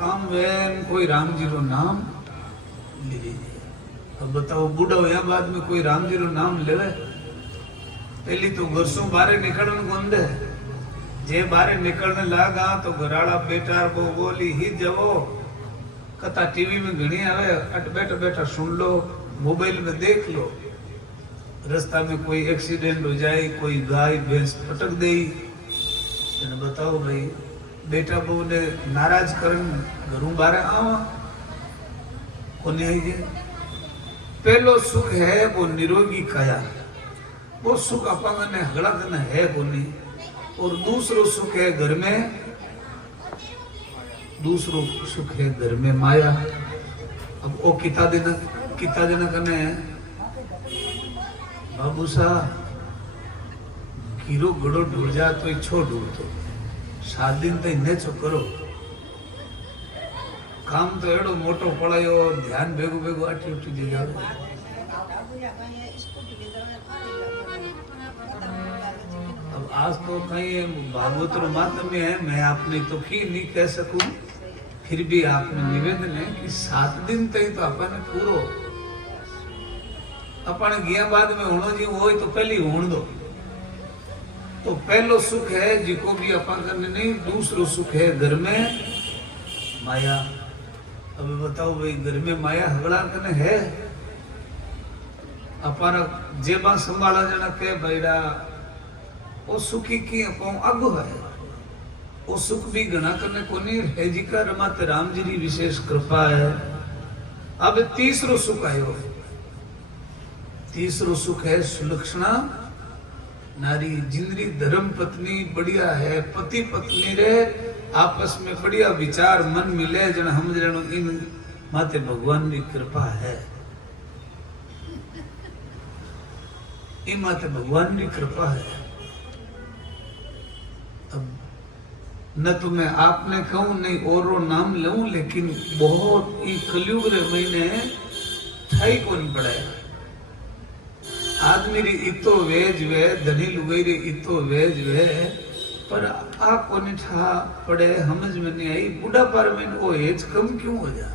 काम वेन कोई राम जी रो नाम ले लीजिए। अब बताओ बूढ़ा होया बाद में कोई राम जी रो नाम लेवे? पहली तो घर से बाहर निकलने को अंदर जे बाहर निकलने लगा तो घराड़ा बेटा वो बोली ही जवो कथा टीवी में घनी आवे अट बैठा बैठा सुन लो, मोबाइल में देख लो। रास्ता में कोई एक्सीडेंट हो जाए, कोई गाय भैंस पटक दे, बताओ भाई बेटा बहू ने नाराज करन घरों बाहर आवा कोनी आई जे। पहलो सुख है वो निरोगी काया, वो सुख अपन ने हगड़ा करना है कोनी। और दूसरो सुख है घर में, दूसरो सुख है घर में माया। अब वो किता देना कने बाबू सा कीरो गड़ो ढूंढ जा तो छो ढूंढ तो 7 दिन तो इन्हें चो करो काम तो एडो मोटो पड़ायो ध्यान भेगो भेगो आटी उठी दे जाओ। अब आज तो कहीं भागवत माध्यम में है, मैं आपने तो की नहीं कह सकूं, फिर भी आपने निवेदन है कि 7 दिन तक तो अपन पूरो अपन गया बाद में होनो जी वो तो पहले होने दो। तो पहलो सुख है जिको भी अपन करने नहीं, दूसरो सुख है घर में माया। अब बताओ भाई घर में माया हगड़ा करने है अपन जेबा संभाला जाना के भाईड़ा वो सुखी की अपन अगो है। वो सुख भी गणा करने को नहीं है जी का रमाते राम जी की विशेष कृपा है। अब तीसरो सुख आयो है, तीसरो सुख है सुलक्षणा नारी जिंदरी धर्म पत्नी बढ़िया है, पति पत्नी रे आपस में बढ़िया विचार मन मिले जन हम जनो इन माते भगवान की कृपा है। इन माते भगवान की कृपा है। अब न तो मैं आपने कहूं नहीं और नाम लूं, लेकिन बहुत ही कलयुग रे महीने ठाई को नहीं पड़ाया। आदमी री इतो वेज वे धनी लुगाई री इतो वेज वे, पर आ कोनी ठा पड़े समझ में नहीं आई। बूढ़ा पर में वो एज कम क्यों हो जा?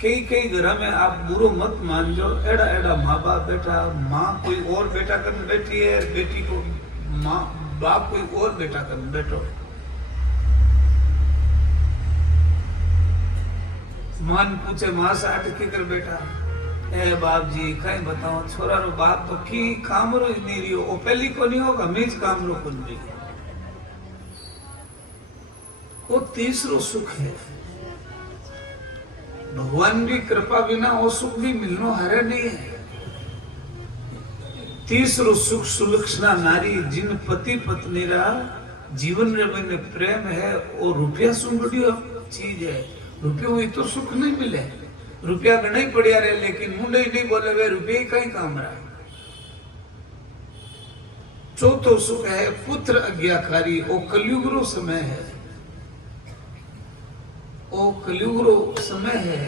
कई घर में आप बुरो मत मान जो, एड़ा एड़ा माँ बाप बैठा, माँ कोई और बेटा कर बैठी है, बेटी को माँ बाप कोई और बेटा कर बैठो। मन पूछे माँ से अटकी कर बेटा ए बाप जी कहीं बताओ छोरा रो बाप तो की काम रो नहीं रियो, ओ पहली को नहीं होगा मीज काम रो को नहीं। वो तीसरो सुख है। भगवान की कृपा बिना वो सुख भी मिलनो हरे नहीं है। तीसरो सुख सुलक्षणा नारी जिन पति पत्नी रा जीवन में प्रेम है, वो रुपया सुंगड़ियो चीज है। रुपये हुई तो सुख नहीं मिले, रुपया गणा ही पड़िया रहे, लेकिन मुंडे ही नहीं बोले वे रुपये ही कहीं काम रहा। चौथो सुख है पुत्र आज्ञाकारी, वो कलयुगरो समय है, वो कलयुगरो समय है।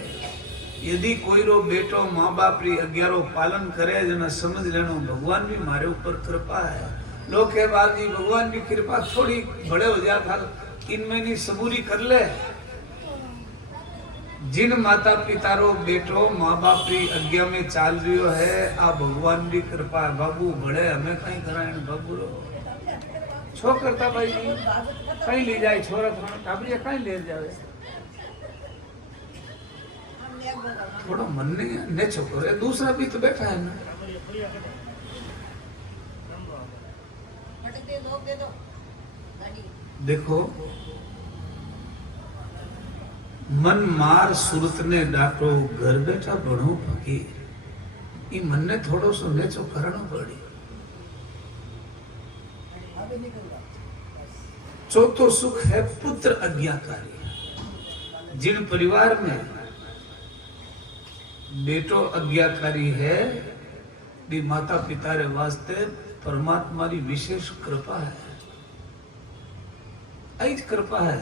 यदि कोई रो बेटो माँ बाप री आज्ञारो पालन करे जना समझ लेनो भगवान भी मारे ऊपर कृपा है। लोग कहे बाप जी भगवान की कृपा थोड़ी बड़े हो जाता, इनमें नहीं सबूरी कर ले। जिन माता पिता रो बेटो माँ बाप की आज्ञा में चाल रियो है, आ भगवान की कृपा है। बाबू बड़े हमें कहीं कराए बाबू रो छो करता भाई कहीं ले जाए छोरा टाबरिया कहीं ले जावे, थोड़ा मन नहीं ने छोकर है। दूसरा भी तो बैठा है ना, देखो मन मार सुरत ने डाटो घर बैठा बढ़ो फकीर, ई मन ने थोड़ो सो नेचो करनो पड़ी। चौथो सुख है पुत्र आज्ञाकारी। जिन परिवार में बेटो आज्ञाकारी है, भी माता पिता रे वास्ते परमात्मा की विशेष कृपा है। ऐज कृपा है।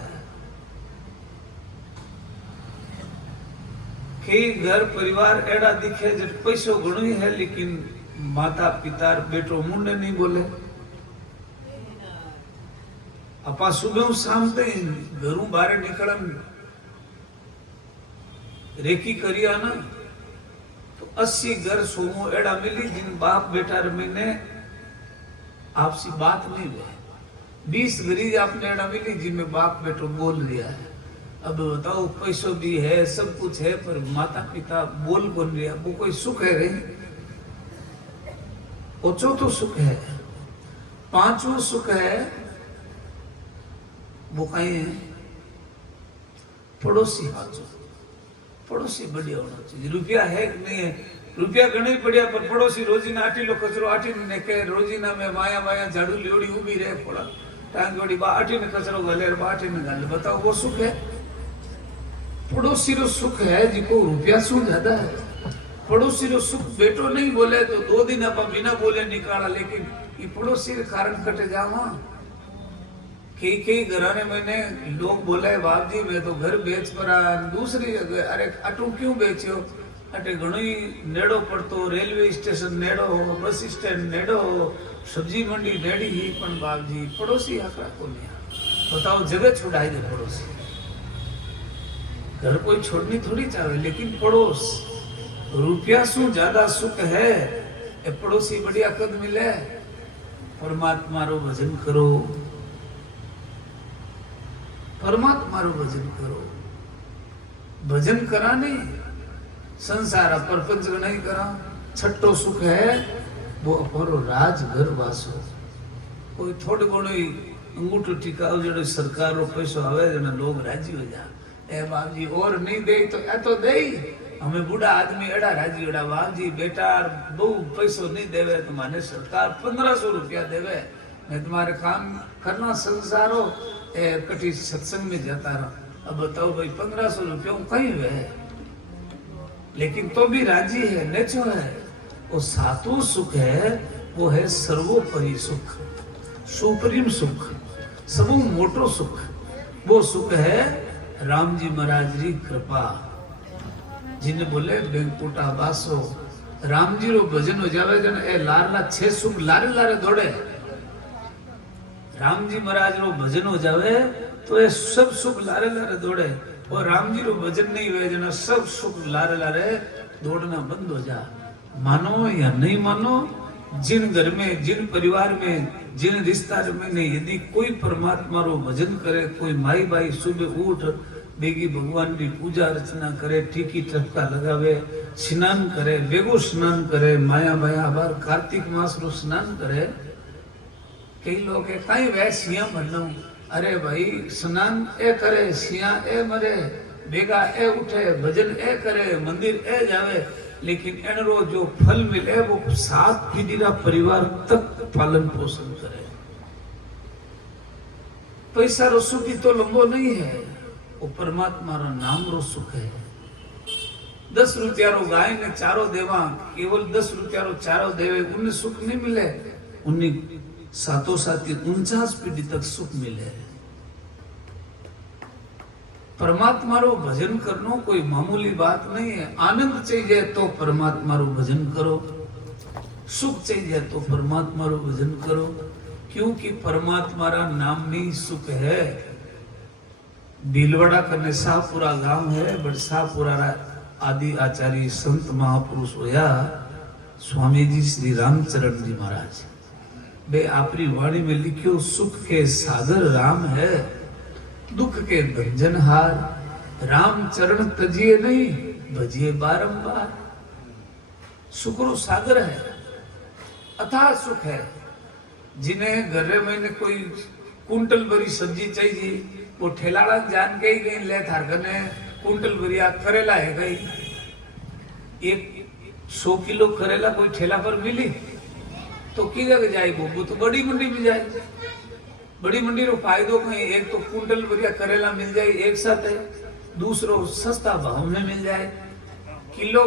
कई घर परिवार एड़ा दिखे जब पैसो घणो ही है, लेकिन माता पिता बेटो मुंडे नहीं बोले। अपा सुबह शाम तई घरों बाहर निकलन रेकी करिया ना तो 80 घर सोमो एड़ा मिली जिन बाप बेटा रमीने आपसी बात नहीं हुई। 20 गरीब आपने एड़ा मिली जिनमें बाप बेटो बोल दिया है। अब बताओ पैसों भी है सब कुछ है पर माता पिता बोल रही है, वो कोई सुख है रही? ओचो तो सुख है। पांचवों सुख है वो कहीं है पड़ोसी हाचो। पड़ोसी बढ़िया होना चाहिए। रुपया है कि नहीं है, रुपया घणे बढ़िया पर पड़ोसी रोजी ना आटीलो कचरो आटी ने के रोजी ना में माया माया झाड़ू लियोड़ी उभी रहे थोड़ा टांग वाली बा आटी ने कचरो गले बा आटी ने गाले। बताओ वो सुख है? पड़ोसी रो सुख है जिको रुपया सु ज्यादा है। पड़ोसी रो सुख बेटो नहीं बोले तो 2 दिन आप बिना बोले निकाला, लेकिन ये पड़ोसी के कारण कटे जावा। कई घराने मैंने लोग बोले बाप जी मैं तो घर बेच पड़ा दूसरी जगह। अरे अटू क्यों बेचियो? अटे घणो ही नेड़ो पड़तो, रेलवे स्टेशन नेड़ो, बस स्टैंड नेड़ो, सब्जी मंडी नेड़ी ही पण बाप जी पड़ोसी आकड़ा को नहीं। बताओ जगह छुड़ाई दे पड़ोसी। घर कोई छोड़नी थोड़ी चाहे, लेकिन पड़ोस रुपया सु ज्यादा सुख है। ए पड़ोसी बढ़िया कद मिले। परमात्मा रो भजन करो, परमात्मा रो भजन करो। भजन करा नहीं संसार परपंच नहीं करा। छठो सुख है वो अपरो राज घर वासो। कोई थोड़ी घणी अंगूठो टिकाव जो सरकार रो पैसो आवे जने लोग राजी हो जा। ए बाप जी और नहीं दे तो ए तो दे। हमें बूढ़ा आदमी एड़ा राजी एड़ा बाप जी बेटा बहु पैसो नहीं देवे तो माने सरकार 1500 रुपया देवे मैं तुम्हारे काम करना संसारो ए कटी सत्संग में जाता रहा। अब बताओ भाई 1500 रुपया कहीं वे, लेकिन तो भी राजी है, नेचो है। वो सातवां सुख है वो है सर्वोपरि सुख, सुप्रीम सुख, सबू मोटो सुख। वो सुख है राम जी महाराज री कृपा। जिन्हें बोले बेंकुटा बासो राम जी रो भजन हो जावे जन ए लारला 6 सुख लारे लारे दौड़े। राम जी महाराज रो भजन हो जावे तो ये सब सुख लारे लारे दौड़े। और राम जी रो भजन नहीं हुए जना सब सुख लारे लारे दौड़ना बंद हो जा। मानो या नहीं मानो, जिन घर में जिन परिवार में जिन रिश्ता में नहीं यदि कोई परमात्मा रो भजन करे, कोई माई बाई सुबह उठ बेगी भगवान की पूजा अर्चना करे, टीकी टपका लगावे, स्नान करे, बेगो स्नान करे, माया माया बार कार्तिक मास रो स्नान करे। कई लोग कई वे सिया बनू। अरे भाई स्नान ए करे, सिया ए मरे, बेगा ए उठे, भजन ए करे, मंदिर ए जावे, लेकिन एनरो जो फल मिले वो 7 पीढ़ी रा परिवार तक पालन पोषण करे। पैसा रो सुख तो लंबो नहीं है, वो परमात्मा रो नाम रो सुख है। 10 रुपया रो गाय ने चारो देवा, केवल 10 रुपया रो चारो देवे उन्हें सुख नहीं मिले, उन्हें सातों साथी 49 पीढ़ी तक सुख मिले। परमात्मा रो भजन करनो कोई मामूली बात नहीं है। आनंद चाहिए तो परमात्मा रो भजन करो, सुख चाहिए तो परमात्मा रो भजन करो, क्योंकि परमात्मा रा नाम में सुख है। भीलवाड़ा का शाहपुरा गांव है, बट शाहपुरा आदि आचार्य संत महापुरुष होया स्वामी जी श्री रामचरण जी महाराज। वे अपनी वाणी में लिखियो सुख के सागर राम है, दुख के भंजनहार। राम चरण तजिए नहीं भजिए बारंबार। सुखरो सागर है, अथाह सुख है। जिन्हें घर में कोई कुंटल भरी सब्जी चाहिए वो ठेलाड़ा जान के ही गई ले थार गने कुंटल भरिया करेला है गई। एक 100 किलो करेला कोई ठेला पर मिली तो की जगह जाए वो तो बड़ी मंडी में जाए। बड़ी मंडी रो फायदो कहीं एक तो कुंटल बढ़िया करेला मिल जाए एक साथ है, दूसरो सस्ता भाव में मिल जाए। किलो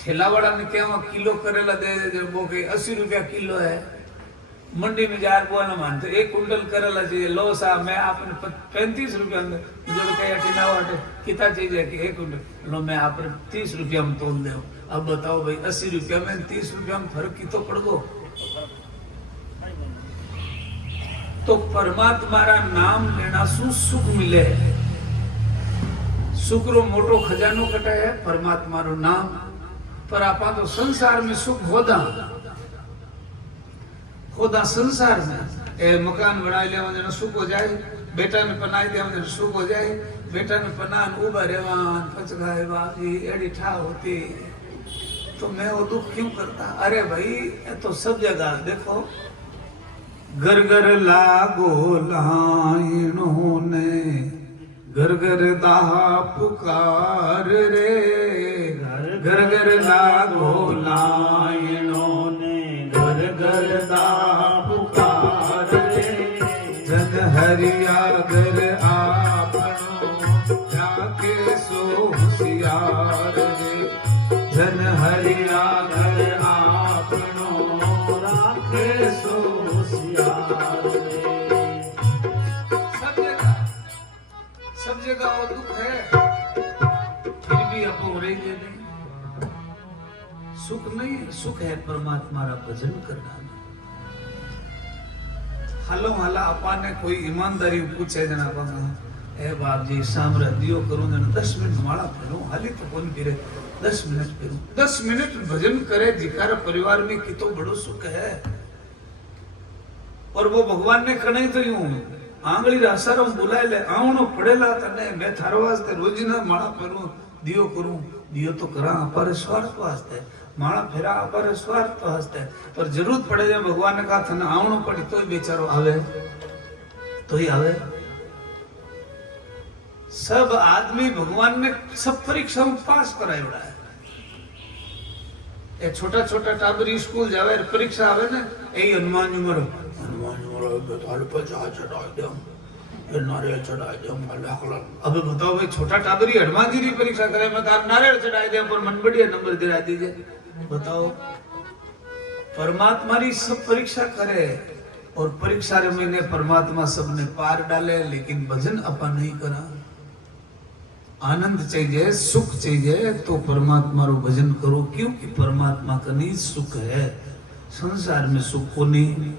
ठेला वाला ने क्या किलो करेला दे दे वो के 80 रुपया किलो है। मंडी में जाकर वो ना मानते 1 कुंटल करेला चाहिए, लो साहब मैं आपने 35 रुपया जोड़ के अटीना वाटे कितना चाहिए कि 1 कुंटल लो मैं आपने 30 रुपया में तोल दे। अब बताओ भाई 80 रुपया में 30 रुपया में फर्क कितो पड़ गो। तो परमात्मा रा नाम लेना सु सुख मिले। सुख रो मोटो खजानो कटे है परमात्मा रो नाम। पर आपा तो संसार में सुख होदा संसार में ए मकान बना लिया वजन सुख हो जाए, बेटा ने पनाई दिया वजन सुख हो जाए, बेटा ने पनान उबा रेवान पचगाए बाजी एड़ी ठा होती तो मैं वो दुख क्यों करता। अरे भाई ये तो सब जगह देखो, घर घर लागो लाइनो ने घर घर दाहा पुकार रे, घर घर लागो लाइनो ने घर घर दाहा पुकार रे, जन हरिया घर आपनो जाके सो होशियार रे, जन हरिया घर आपनो राखे सो होशियार रे। सब जगह वो दुख है, फिर भी अपो रही नहीं। सुख नहीं है, सुख है परमात्मा रा भजन करना। हलो हला अपा ने कोई ईमानदारी पूछे जना पाना ए बाप जी सामरा दियो करूं जन 10 मिनट माला फेरूं हाली तो कोन फिरे 10 मिनट फेरूं 10 मिनट भजन करे जिकार परिवार में कितो बड़ो सुख है। और वो भगवान ने कणे तो यूं आंगली रासारम बुलाए ले आवणो पड़ेला तने मैं थारो वास्ते रोज ना माला फेरूं दियो करूं। दियो तो करा अपार स्वार्थ वास्ते, माला फेरा अपार स्वार्थ वास्ते, पर जरूरत पड़े जब भगवान ने कहा था आवणो पड़ी तो ही बेचारो आवे तो ही आवे। सब आदमी भगवान ने सब परीक्षा में पास करायोड़ा है। ए छोटा छोटा टाबरी स्कूल जावे परीक्षा आवे ने ए हनुमान जी मरो थाल पर जा चढ़ा दे ये नारियल चढ़ा दे अब बताओ भाई छोटा टाबरी हनुमान जी की परीक्षा करे मैं तार नारियल चढ़ाई दे पर मन बढ़िया नंबर दिला दीजिए। बताओ परमात्मा री सब परीक्षा करे और परीक्षा रे महीने परमात्मा सबने पार डाले, लेकिन भजन अपा नहीं करा। आनंद चाहिए सुख चाहिए तो परमात्मा रो भजन करो, क्योंकि परमात्मा का नहीं सुख है, संसार में सुख को नहीं।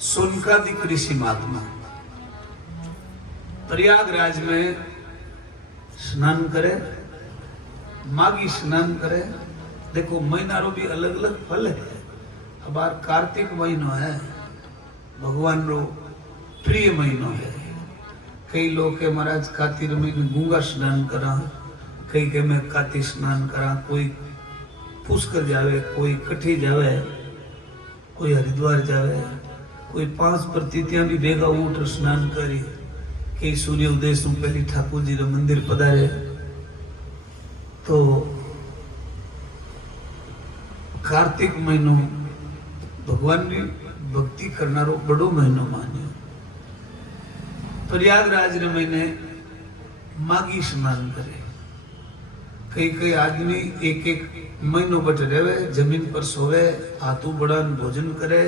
सोनकादिक ऋषि महात्मा प्रयागराज में स्नान करे, मागी स्नान करे। देखो महीनारो भी अलग अलग फल है। अब कार्तिक महीनो है, भगवान रो प्रिय महीनो है। कई लोग के महाराज कार्तिक महीने गूंगा स्नान करा, कई के मैं कार्तिक स्नान करा, कोई पुष्कर जावे, कोई कठी जावे, कोई हरिद्वार जावे, कोई 5 प्रतिथियां भी बेगा उठ स्नान करी, कई सूर्य उदय से पहले ठाकुर जी रे मंदिर पधारे। तो कार्तिक महीनो भगवान की भक्ति करनारो बड़ो महीनो मान्यो। प्रयागराज रे महीने मागी स्नान करे। कई कई आदमी एक एक महीनो बट रहे, जमीन पर सोवे, हाथों बड़ान भोजन करे,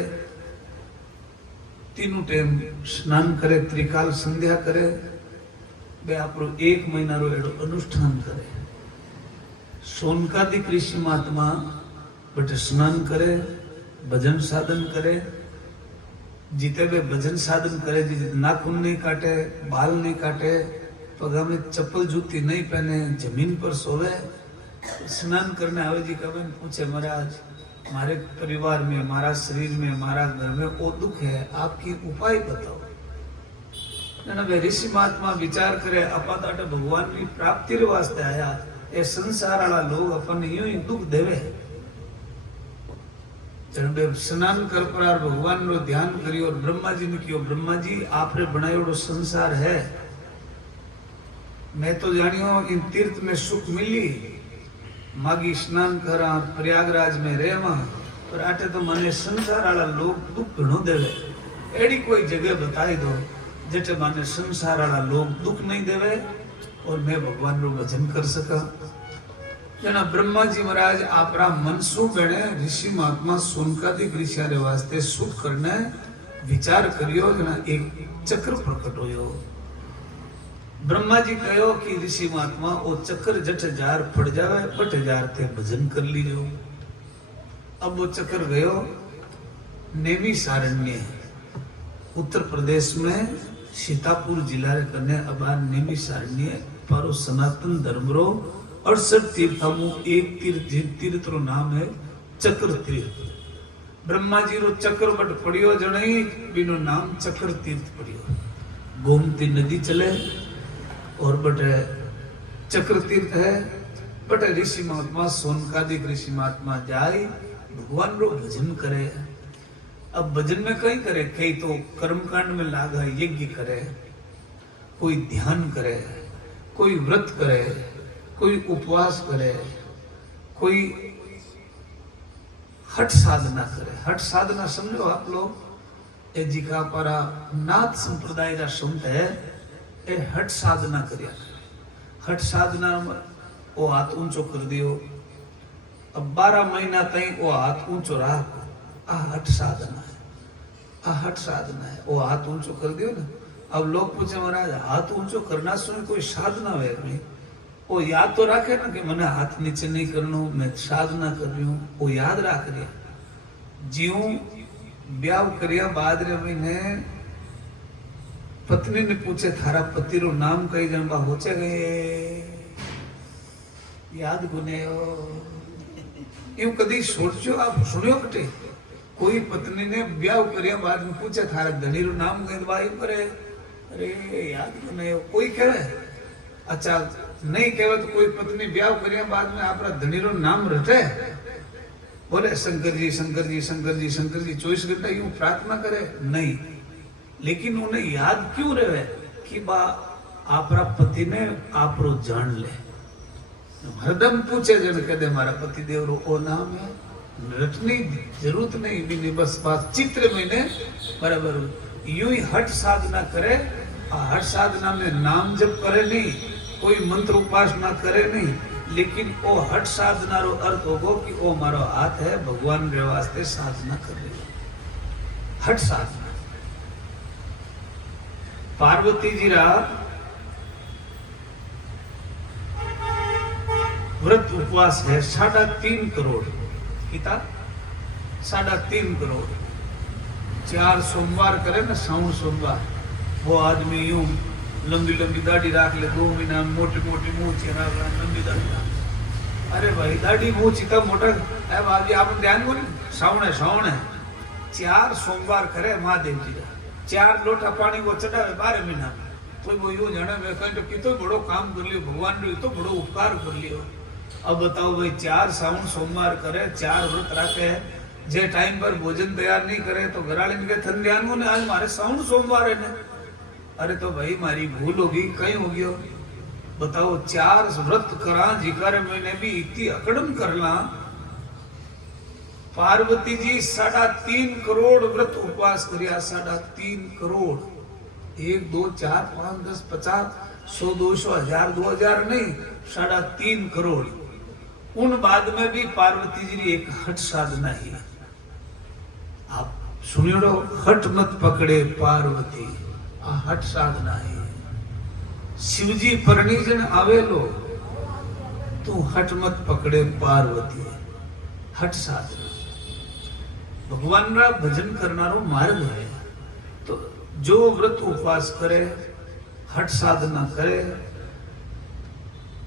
तीनों टाइम स्नान करे, त्रिकाल संध्या करे, बे आपरो 1 महीना रो एडो अनुष्ठान करे। सोनकादिक ऋषि महात्मा बट स्नान करे, भजन साधन करे। जीते वे भजन साधन करे, जिते नाखून नहीं काटे, बाल नहीं काटे, पगा में चप्पल जूती नहीं पहने, जमीन पर सोवे, स्नान करने आवे जी कभी पूछे महाराज हमारे परिवार में, हमारा शरीर में, हमारा घर में वो दुख है, आपकी उपाय बताओ। ऋषि महात्मा विचार करे अपात भगवान की प्राप्ति रे वास्ते आया, ये संसार वाला लोग अपन यूं ही दुख देवे। स्नान कर पर भगवान रो ध्यान करियो और ब्रह्मा जी ने कियो, ब्रह्मा जी आपने बनायोड़ो संसार है, मैं तो जानियो इन तीर्थ में सुख मिली, मागी स्नान करा, प्रयागराज में रहवा, पर आटे तो माने संसार वाला लोग दुख घणो देवे। एड़ी कोई जगह बताई दो जेटे माने संसार वाला लोग दुख नहीं देवे और मैं भगवान रो भजन कर सका। जना ब्रह्मा जी महाराज आपरा मनसू बने ऋषि महात्मा सोनकादिक ऋषि रे वास्ते सुख करने विचार करियो, जना एक चक्र प्रकट होयो। ब्रह्मा जी कहो कि ऋषि महात्मा वो चक्कर जट जार पड़ जावे, पट जार थे भजन कर लीजो। अब वो चक्र गयो नेमिषारण्य, उत्तर प्रदेश में सीतापुर जिला रे कने अबा नेमिषारण्य पर सनातन धर्म रो 68 तीर्थमु एक तीर्थ रो नाम है चक्र तीर्थ। ब्रह्मा जी रो चक्र बट पड़ियो जणई बिनो नाम चक्र तीर्थ पड़ियो। गोमती नदी चले और बटे चक्र तीर्थ है। बटे ऋषि महात्मा सोनकादिक ऋषि महात्मा जाए भगवान रो भजन करे। अब भजन में कई करे, कई तो कर्मकांड में लागा यज्ञ करे, कोई ध्यान करे, कोई व्रत करे, कोई उपवास करे, कोई हठ साधना करे। हठ साधना समझो आप लोग, ए जी का पारा नाथ संप्रदाय का संत है, ए हठ साधना करिया। हठ साधना में वो हाथ ऊंचो कर दियो, अब 12 महीना तक वो हाथ ऊंचो रहा, आ हठ साधना है, आ हठ साधना है। वो हाथ ऊंचो कर दियो ना। अब लोग पूछे महाराज हाथ ऊंचो करना सुन कोई साधना है नहीं? वो याद तो रखे ना कि मैंने हाथ नीचे नहीं करना, मैं साधना कर रही हूँ, वो याद रख रिया। जीव ब्याह करिया बाद रे महीने पत्नी ने पूछे थारा पति रो नाम कई जनबा होचे गए याद गुने यूं कदी सोचो आप सुनियो कटे कोई पत्नी ने ब्याह करिया बाद में पूछे थारा धनी रो नाम कई भाई करे अरे याद गुने कोई कहे अच्छा नहीं कहे तो कोई पत्नी ब्याह करिया बाद में आपरा धनी रो नाम रटे बोले शंकर जी शंकर जी शंकर जी शंकर जी 24 घंटा यूं प्रार्थना करे नहीं, लेकिन उन्हें याद क्यों रहे कि बा आपरा पति ने आपरो जान ले। हरदम पूछे जन कदे मारा पति देव रो ओ नाम है, रटनी जरूरत नहीं भी बस बात चित्र में ने बराबर यूं ही हठ साधना करे। हठ साधना में नाम जप करे नहीं, कोई मंत्र उपासना करे नहीं, लेकिन वो हठ साधना रो अर्थ होगो कि वो मारो हाथ है भगवान रे वास्ते साधना कर रही है। हठ साधना पार्वती जी रा व्रत उपवास है 3.5 करोड़ किता 3.5 करोड़ 4 सोमवार करे ना श्रावण सोमवार, वो आदमी यूं लंबी लंबी दाढ़ी रख ले 2 महीना मोटी मोटी मूछ लंबी दाढ़ी। अरे भाई दाढ़ी मूछ इतना मोटा है बाबी आप ध्यान को श्रावण है 4 सोमवार करे महादेव जी का 4 लोटा पानी को चढ़ावे 12 महीना में। कोई वो यूं जाने मैं कहीं तो कितो बड़ो काम कर लियो भगवान ने तो बड़ो उपकार कर लियो। अब बताओ भाई 4 श्रावण सोमवार करे 4 व्रत रखे जे टाइम पर भोजन तैयार नहीं करे तो घराले के थन ध्यान को आज मारे श्रावण सोमवार है ने। अरे तो भाई मारी भूल होगी कहीं हो गयो बताओ 4 व्रत करा जिकर मैंने भी इतनी अकड़म करला। पार्वती जी 3.5 करोड़ व्रत उपवास करिया 3.5 करोड़ 1 2 4 5 10 50 100 200 1000 2000 नहीं 3.5 करोड़। उन बाद में भी पार्वती जी की एक हठ साधना ही आप सुनियो हठ मत पकड़े पार्वती हठ साधना है। शिवजी परनीजन आवेलो तू हठ मत पकड़े पार्वती हठ साधना भगवान रा भजन करनारो मार्ग है। तो जो व्रत उपवास करे हठ साधना करे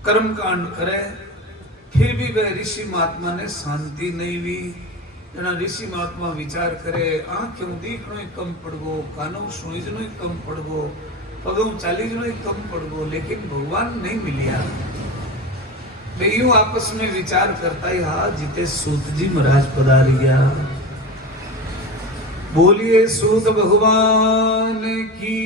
कर्म कांड करे फिर भी वह ऋषि महात्मा ने शांति नहीं हुई। जना ऋषि महात्मा विचार करे आंखों देखनो ही कम पड़गो कानों सुनीजनो ही कम पड़गो पगों चालीजनो ही कम पड़गो, लेकिन भगवान नहीं मिलिया। वे यूं आपस में विचार करता ही हा जीते सूत जी महाराज पधारिया। बोलिए सूत भगवान की।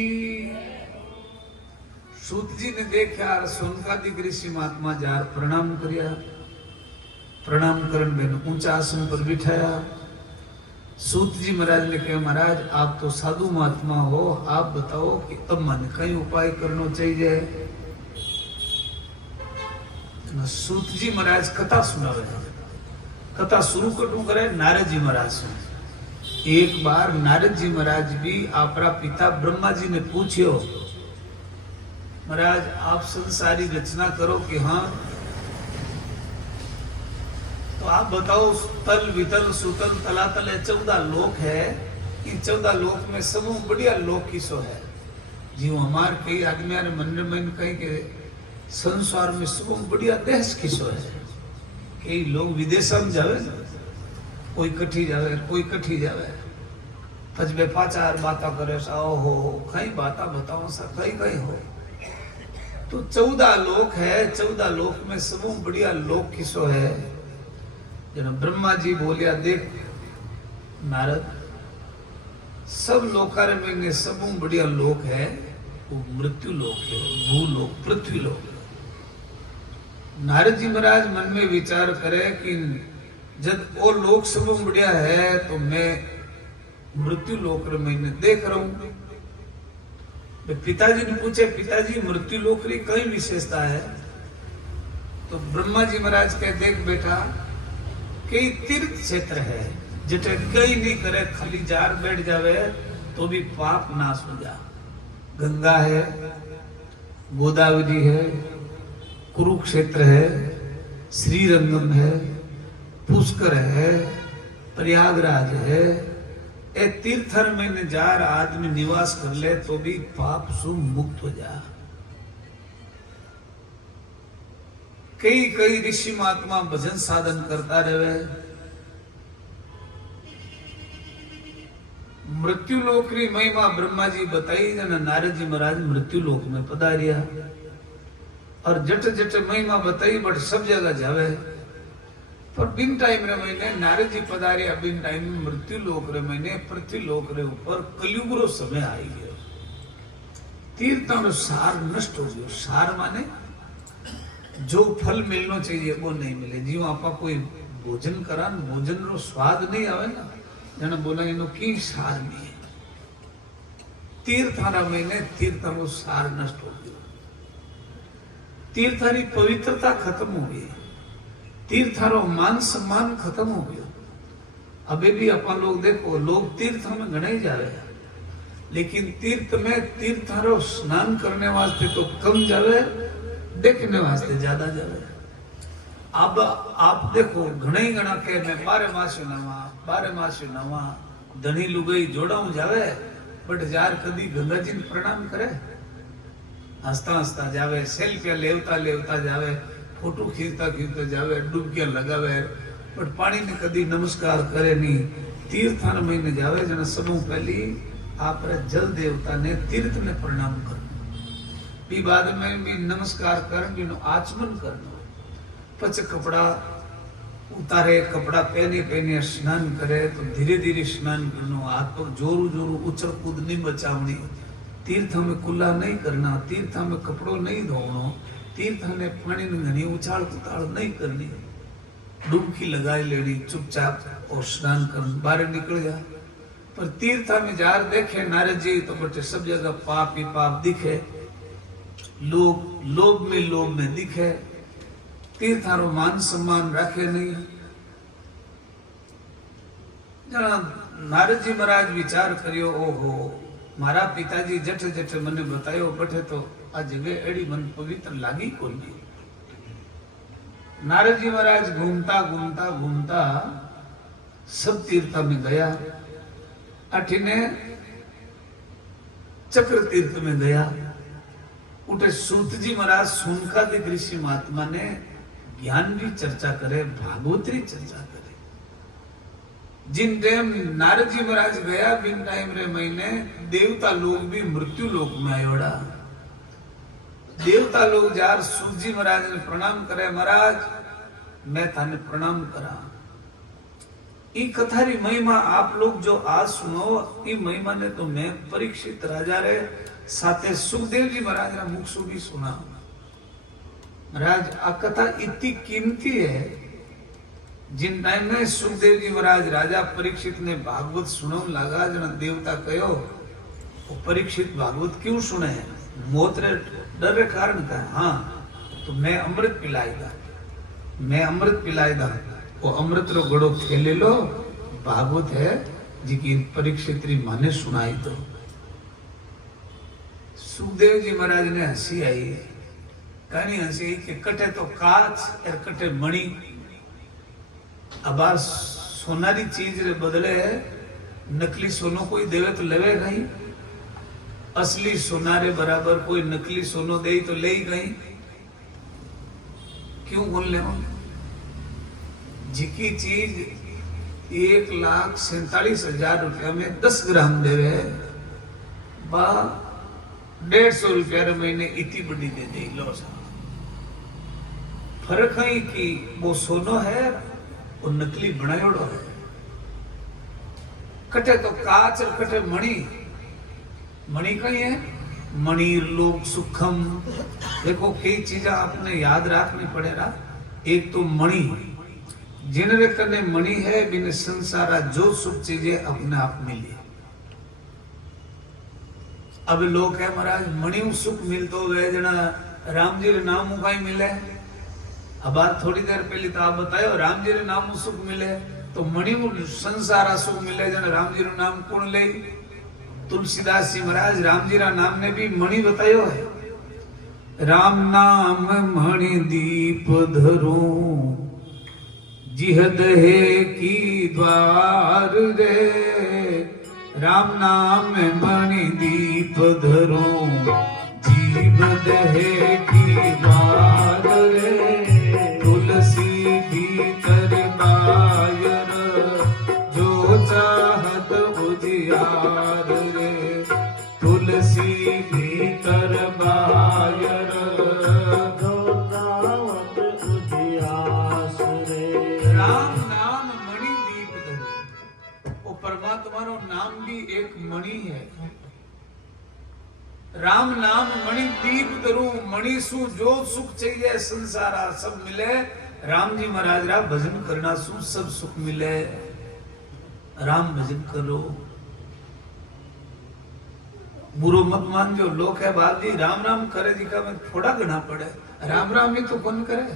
सूत जी ने देखा सोनकादिक ऋषि महात्मा जार प्रणाम करिया। प्रणाम करन में ऊंचा आसन पर बिठाया। सूत जी महाराज ने कहा महाराज आप तो साधु महात्मा हो, आप बताओ कि अब मन कई उपाय करना चाहिए। सूत जी महाराज कथा सुनावे। कथा शुरू कटू करे नारद जी महाराज से। एक बार नारद जी महाराज भी आपरा पिता ब्रह्मा जी ने पूछियो महाराज आप संसारी रचना करो कि हाँ, तो आप बताओ, तल वितल सुतल तलातल 14 लोक है। इन 14 लोक में सबू बढ़िया लोक किसो है? जी हमार कई आदमी ने मन में कही के संसार में सबू बढ़िया देश किसो है? कई लोग विदेश में जावे, कोई कठी जावे, कोई कठी जावे, पचबे पाचार बाता करे सा, हो कई बाता बताओ सा, कई कई हो। तो 14 लोक है, 14 लोक में सबू बढ़िया लोक किसो है? जन ब्रह्मा जी बोलिया, देख नारद, सब लोकार में सबू बढ़िया लोक है वो मृत्यु लोक है, भूलोक, पृथ्वी लोक। नारद जी महाराज मन में विचार करे कि जब वो लोक सब बढ़िया है तो मैं मृत्यु लोक मैंने देख रहा हूं। पिताजी ने पूछे, पिताजी मृत्यु लोक की कई विशेषता है? तो ब्रह्मा जी महाराज कहे, देख बेटा, कई तीर्थ क्षेत्र है जिसे कई नहीं करे, खाली जार बैठ जावे तो भी पाप नाश हो जा। गंगा है, गोदावरी है, कुरुक्षेत्र है, श्रीरंगम है, पुष्कर है, प्रयागराज है। ए तीर्थर में जार आदमी निवास कर ले तो भी पाप से मुक्त हो जा। कई कई ऋषि महात्मा भजन साधन करता रहे। मृत्यु लोक की महिमा ब्रह्मा जी बताई, नारद जी महाराज मृत्यु लोक में पधारिया और जट जट महिमा बताई, बट सब जगह जावे। पर बिन टाइम रे मैंने नारद जी पधारिया, बिन टाइम में मृत्यु लोक रे मैंने पृथ्वी लोक रे ऊपर कलयुग रो समय आई गयो। तीर्थों रो सार नष्ट हो गयो। सार माने जो फल मिलना चाहिए वो नहीं मिले। जीव आपा कोई भोजन करा, भोजन रो स्वाद नहीं आवे ना, जने बोला इनो की सार नहीं। तीर्थारा मैंने तीर्थों रो सार नष्ट हो गयो। तीर्थारी पवित्रता खत्म हो गई, तीर्थारो मान सम्मान खत्म हो गया। अभी भी अपन लोग देखो, लोग तीर्थ में गणे जावे, लेकिन तीर्थ में तीर्थारो स्नान करने वास्ते तो कम जावे, देखने वास्ते ज्यादा जावे। अब आप देखो, घणे गणा के मैं 12 मास नवा धनी लुगाई जोड़ाऊ जावे, बट जार कदी गंगा जी ने प्रणाम करे? हंसता हंसता जावे, सेल्फिया लेवता लेवता जावे, फोटो खींचता खींचता जावे, डुबकियां लगावे, बट पानी ने कदी नमस्कार करे नहीं। तीर्थान महीने जावे, जना सबू पहली आप जल देवता ने तीर्थ ने प्रणाम कर, भी बाद में भी नमस्कार कर, आचमन करना, पच कपड़ा उतारे, कपड़ा पहने पहने स्नान करे, तो धीरे धीरे स्नान करना, हाथ पर जोरू जोरू उछल कूद नहीं बचावनी, तीर्थ में कुल्ला नहीं करना, तीर्थ में कपड़ो नहीं धोनो, तीर्थ ने पानी घनी उछाल उताल नहीं करनी, डुबकी लगाई लेनी चुपचाप और स्नान कर बाहर निकल जा। पर तीर्थ में जार देखे नारद जी तो बटे सब जगह पाप ही पाप दिखे, लोग लोभ में दिखे, तीर्थारो मान सम्मान रखे नहीं। जना नारद जी महाराज विचार करियो, ओहो मारा पिताजी जठ जठ मने बतायो बठे तो आ जगह एड़ी मन पवित्र लागी कोई। नारद जी महाराज घूमता घूमता घूमता सब तीर्थ में गया। अठिने चक्र तीर्थ में गया। उठे सूत जी महाराज सुनका के ऋषि महात्मा ने ज्ञान की चर्चा करे, भागवतरी चर्चा करे। जिन टाइम नारद जी महाराज गया, बिन टाइम रे महीने देवता लोग भी मृत्यु लोक में आयोड़ा। देवता लोग जार सूत जी महाराज ने प्रणाम करे, महाराज मैं थाने प्रणाम करा। ई कथारी महिमा आप लोग जो आज सुनो, ई महिमा ने तो मैं परीक्षित राजा रे साथे सुखदेव जी महाराज ना मुख से भी सुना। महाराज आ कथा इतनी कीमती है। जिन टाइम में सुखदेव जी महाराज राजा परीक्षित ने भागवत सुनो लगा, जना देवता कहो वो परीक्षित भागवत क्यों सुने है? मौत रे डर रे कारण का। हाँ तो मैं अमृत पिलाएगा, मैं अमृत पिलाएगा। वो अमृत रो गड़ो खेले लो, भागवत है जिकी परीक्षित री माने सुनाई दो। सुखदेव जी महाराज ने हंसी आई, कहनी हंसी कि कटे तो काच और कटे मणि। अब आ सोनारी चीज रे बदले नकली सोनो कोई देवे तो लेवे गई, असली सोनारे बराबर कोई नकली सोनो दे तो ले ही गई। क्यों बोल ले जिकी चीज 1,47,000 रुपया में 10 ग्राम देवे बा 150 रुपया रे महीने इतनी बड़ी दे दे लो। फर्क है कि वो सोनो है वो नकली बनायोड़ो है। कटे तो काच और कटे मणि। मणि कहीं है मणि लोग सुखम। देखो कई चीजें आपने याद रखनी पड़ेगा। एक तो मणि जिनरे कने मणि है बिन संसारा जो सुख चीजें अपने आप मिली। अब लोग है महाराज मणि सुख मिलतो वे जना राम जी रे नाम कहीं मिले। अब बात थोड़ी देर पहले तो आप बतायो राम जी रे नाम सुख मिले तो मणि संसारा सुख मिले जना राम जी रे नाम कौन ले। तुलसीदास जी महाराज राम जी रा नाम ने भी मणि बतायो है। राम नाम मणि दीप धरो जिहद है की द्वार रे। राम नाम मणि दीप धरो जीवद है की द्वार रे। तुलसी भीतर बायर जो चाहत उजियार रे। तुलसी भीतर बायर जो चाहत उजियास रे। राम नाम मणि दीप धरो। वो परमात्मा रो नाम भी एक मणि है। राम नाम मणि दीप धरू। मणि सु जो सुख चाहिए संसारा सब मिले। राम जी महाराज रा भजन करना सु सब सुख मिले। राम भजन करो। बुरो मत मान जो लोग है बात जी राम राम करे जी का में थोड़ा गना पड़े। राम राम ही तो कौन करे।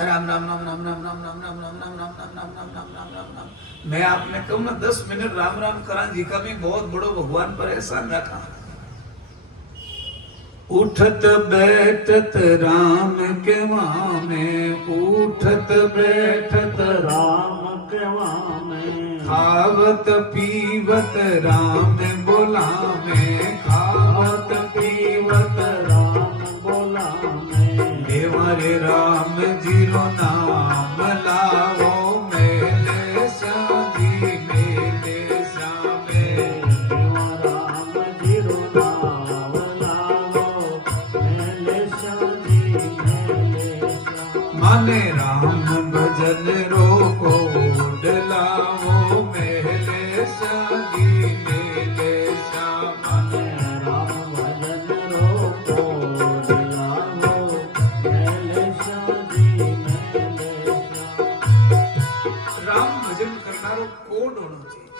राम राम नाम नाम नाम नाम नाम नाम नाम नाम नाम नाम नाम नाम नाम नाम नाम नाम। मैं आपने कहूं ना 10 मिनट राम राम करा जी का भी बहुत बड़ो भगवान पर एहसान रखा। उठत बैठत राम के वामे। उठत बैठत राम के वामे। खावत पीवत राम बोलावे। खावत पीवत राम बोलावे। देवरे राम जी रो नाम लावो। मेले साजी मेले सामे। राम जी रो नाम लावो। मेले साजी मेले सामे। माने राम भजन रो कोड लावो। मेले साजी मेले सामे। राम भजन रो कोड लावो। मेले साजी मेले सामे। राम भजन करनारो कोड होना चाहिए।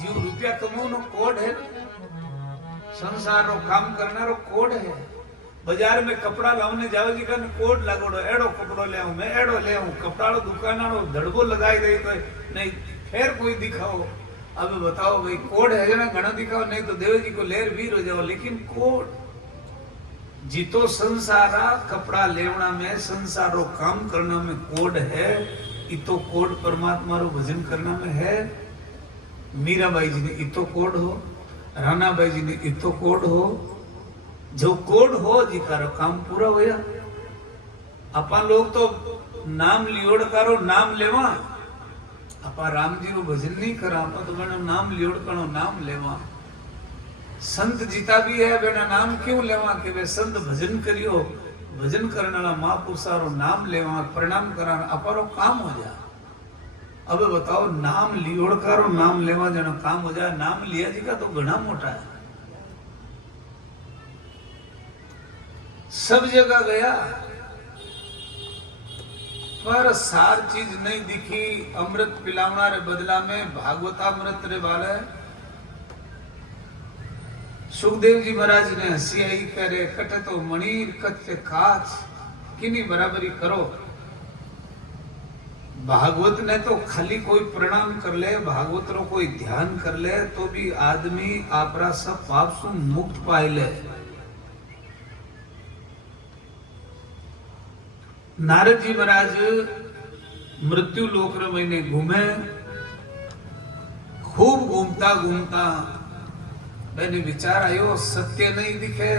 जो रुपया कमाओ कोड है। संसार रो काम करनारो कोड है। बाजार में कपड़ा लावने जाओ जी का कोड लागोड़ो एड़ो कपड़ो ले आऊं मैं एड़ो ले आऊं। कपड़ाड़ो दुकानाड़ो धड़बो लगाई दे तो नहीं फिर कोई दिखाओ। अब बताओ भाई कोड है ना घना दिखाओ नहीं तो देव जी को लेर वीर हो जाओ। लेकिन कोड जितो संसारा कपड़ा लेवना में संसारो काम करना में कोड है। इतो कोड परमात्मा रो भजन करना में है। मीराबाई जी ने इतो कोड हो। रानाबाई जी ने इतो कोड हो। जो कोड हो जी कारो काम पूरा होया। अपन लोग तो नाम लियोड़ करो नाम लेवा। अपा राम जी रो भजन नहीं करा। अपा तो बना नाम लियोड़ करो नाम लेवा। संत जीता भी है बेना नाम क्यों लेवा कि वे संत भजन करियो। भजन करने वाला महापुरुषा रो नाम लेवा प्रणाम करा अपारो काम हो जा। अब बताओ नाम लियोड़ करो नाम लेवा जनो काम हो जाए। नाम लिया जी का तो घना मोटा है। सब जगह गया पर सार चीज नहीं दिखी। अमृत पिलावना रे बदला में भागवतामृत रे वाले। सुखदेव जी महाराज ने हंसी आई करे कटे तो मणिर कथे काच किनी बराबरी करो। भागवत ने तो खाली कोई प्रणाम कर ले भागवत रो कोई ध्यान कर ले तो भी आदमी आपरा सब पाप से मुक्त पाए ले। नारद जी महाराज मृत्यु लोक रे महीने घूमे। खूब घूमता घूमता मैंने विचार आयो, सत्य नहीं दिखे,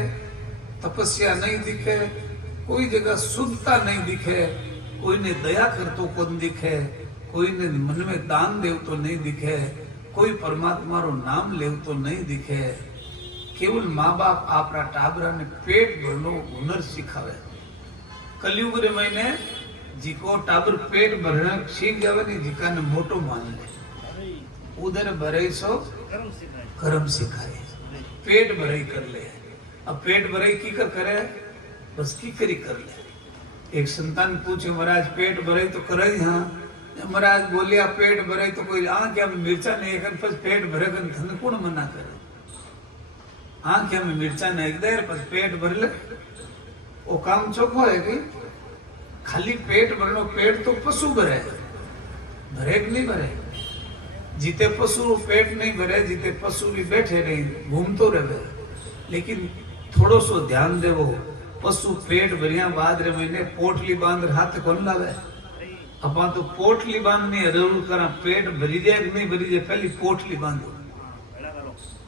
तपस्या नहीं दिखे, कोई जगह शुद्धता नहीं दिखे, कोई ने दया करतो कौन दिखे, कोई ने मन में दान देव तो नहीं दिखे, कोई परमात्मा रो नाम लेव तो नहीं दिखे। केवल माँ बाप आपरा टाबरा ने पेट भरनो हुनर सिखावे। कलयुग रे महीने जिको टाबर पेट भरना सीख जावे ने जिका ने मोटो मान ले, उधर भरे सो कर्म सिखाए। पेट भराई कर ले। अब पेट भराई की कर करे, बस की करी कर ले। एक संतान पूछे महाराज पेट भराई तो करे। हाँ महाराज बोलिया पेट भराई तो कोई क्या में मिर्चा नहीं कर, बस पेट भरे कर धन कौन मना करे। क्या में मिर्चा नहीं दे, बस पेट भर ले, वो काम चोखो है कि खाली पेट भरनो। पेट तो पशु भरे, भरे कि नहीं भरे। जीते पशु पेट नहीं भरे, जीते पशु भी बैठे रहे घूमतो रहे। लेकिन थोड़ो सो ध्यान देवो, पशु पेट भरिया बाद रे महीने पोटली बांध हाथ कौन लावे। अपा तो पोटली बांधनी जरूर करा, पेट भरी जाए कि नहीं भरी जाए, पहली पोटली बांधो,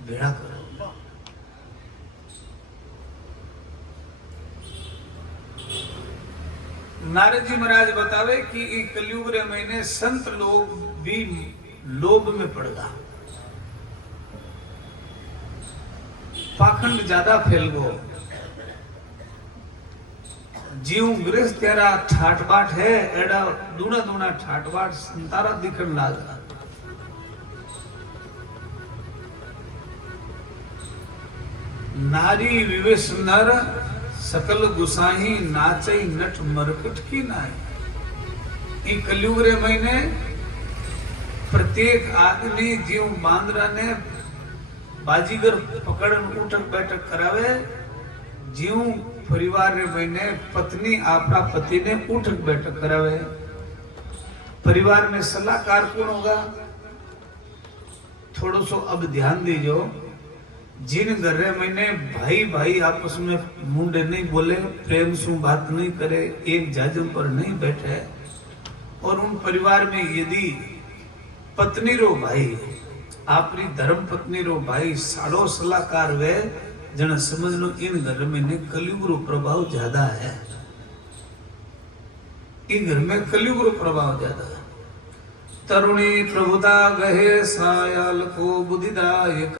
भेड़ा करो। नारद जी महाराज बतावे कि कलयुग रे महीने संत लोग भी लोभ में पड़ गा, पाखंड ज्यादा फैल गो। जीव गृहस्थ तेरा ठाटबाट है, एड़ा दूना दूना ठाटबाट संतारा दिखन लागा। नारी विवेश नर सकल गुसाही नाचई नट मरकट की नाई। इन कलयुग रे महीने प्रत्येक आदमी जीव बांदरा ने बाजीगर पकड़न उठक बैठक करावे। जीव परिवार रे महीने पत्नी आपरा पति ने उठक बैठक करावे। परिवार में सलाहकार कौन होगा, थोड़ो सो अब ध्यान दीजो। जिन घर रे महीने भाई भाई आपस में मुंडे नहीं बोले, प्रेम से बात नहीं करे, एक जाजम पर नहीं बैठे, और उन परिवार में यदि पत्नी रो भाई आपरी धर्म पत्नी रो भाई साड़ो सलाहकार वे, जन समझ लो इन घर में ने कलयुग रो प्रभाव ज्यादा है। इन घर में कलयुग रो प्रभाव ज्यादा है। तरुणी प्रभुता गहे सायल को बुद्धिदायक।